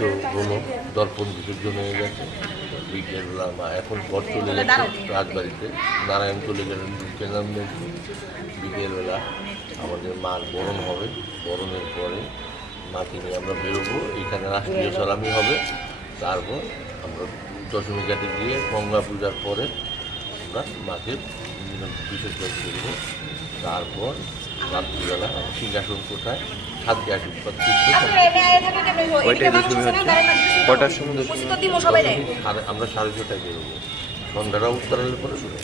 তো হলো দর্পণ বিসর্জন হয়ে গেছে। বিকেলবেলা মা এখন ঘর চলে গেছে রাজবাড়িতে। নারায়ণ চলে গেলেন দেখি বিকেলবেলা আমাদের মার বরণ হবে। বরণের পরে মাকে নিয়ে আমরা বেরোবো। এখানে রাষ্ট্রীয় সালামি হবে। তারপর আমরা দশমী ঘাটে গিয়ে গঙ্গা পূজার পরে আমরা মাকে বিসর্জন করব তারপর রাত্রিবেলা সিংহাসন কোথায় সাতটি কটার সময় আমরা সাড়ে ছটায় বেরোবো। সন্ধ্যাটা উত্তরালের পরে শুরু